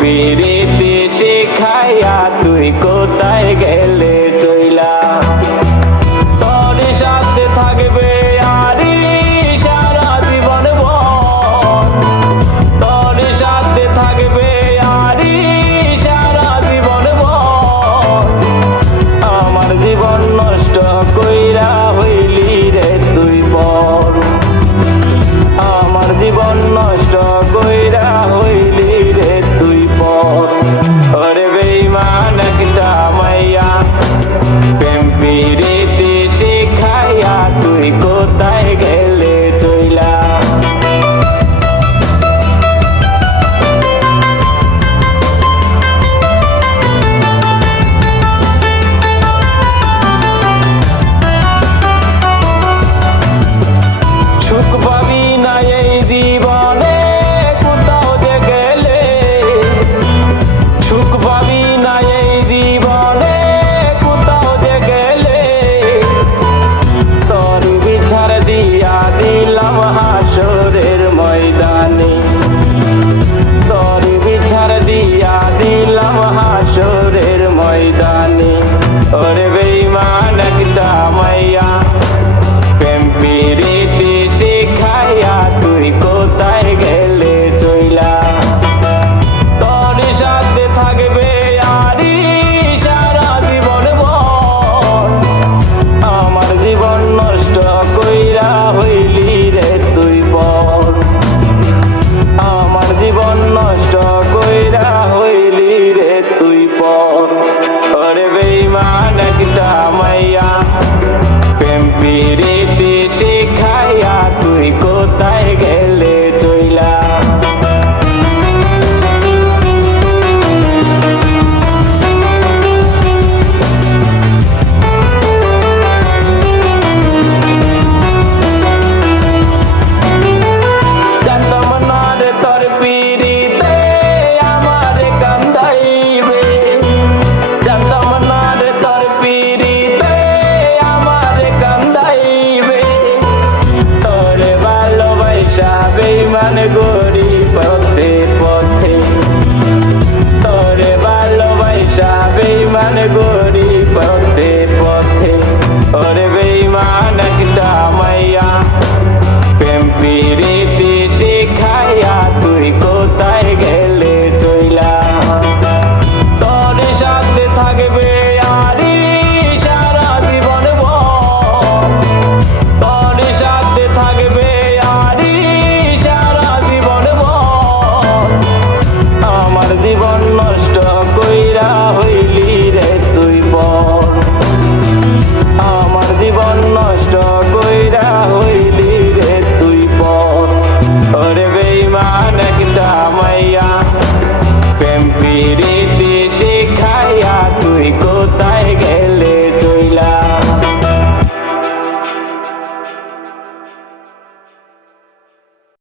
পিরিতি শিখাইয়া তুই কোথায় গেলে চইলা তোর সাথে থাকবে আরি সারা জীবন ভর তোর সাথে থাকবে আরি সারা জীবন ভর আমার জীবন নষ্ট কইরা হইলি রে তুই পর আমার জীবন নষ্ট কইরা হইলি রে তুই পর ওরে বেঈমান একটা মাইয়া প্রেম পিরিতি শিখাইয়া তুই কোথায় গেলে চইলা সুখ পাবি না এই জীবনে কোথাও যে গেলে সুখ পাবি না এই জীবনে কোথাও যে গেলে তোর বিচার দিয়া দিলাম হাসরের ময়দানে তোর বিচার দিয়া দিলাম হাসরের ময়দানে ওরে বেঈমান একটা মাইয়া প্রেম পিরিতি শিখাইয়া তুই কোথায় গেলে চইলা তোর সাথে থাকবে আরি সারা জীবন ভর আমার জীবন নষ্ট কইরা হইলি রে তুই পর আমার জীবন নষ্ট কইরা হইলি রে তুই পর ওরে বেঈমান একটা মাইয়া প্রেম পিরিতি শিখাইয়া তুই কোথায় গেলে চইলা জানতাম না রে তোর পিরিতে আমার কান্দাইবে জানতাম না রে তোর পিরিতে আমার কান্দাইবে তোরে ভালোবাসা বেঈমান গরি পথে পথে তোরে ভালোবাসা বেঈমান গরি পথে পথে ওরে বেঈমান একটা মাইয়া প্রেম পিরিতি শিখাইয়া তুই কোথায় গেলে চইলা তোর সাথে থাকবে আরি সারা জীবন ভর তোর সাথে থাকবে আরি সারা জীবন ভর আমার জীবন নষ্ট কইরা হইলি রে তুই পর আমার জীবন নষ্ট কইরা হইলি রে তুই পর ওরে বেঈমান একটা মাইয়া প্রেম পিরিতি